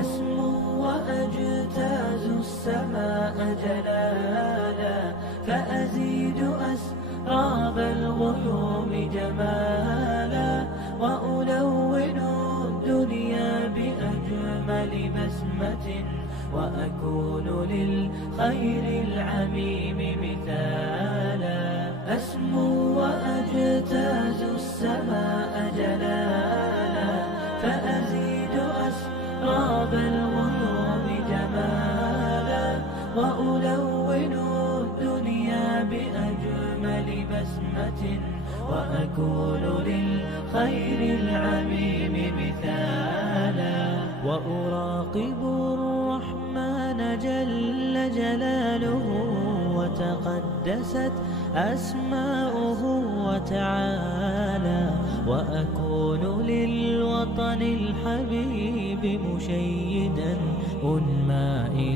أسمو وأجتاز السماء جلالا، فأزيد أسراب الغيوم جمالا، وألون الدنيا بأجمل بسمة، وأكون للخير العميم مثالا. أسمو وأجتاز السماء جلالا، فأزيد أسراب الغيوم جمالا، وألون الدنيا بأجمل بسمة، وأكون للخير العميم مثالا. وأراقب الرحمن جل جلاله، وتقدست أسماؤه وتعالى، وأكون للوطن الحبيب مشيدا أنمى إليه.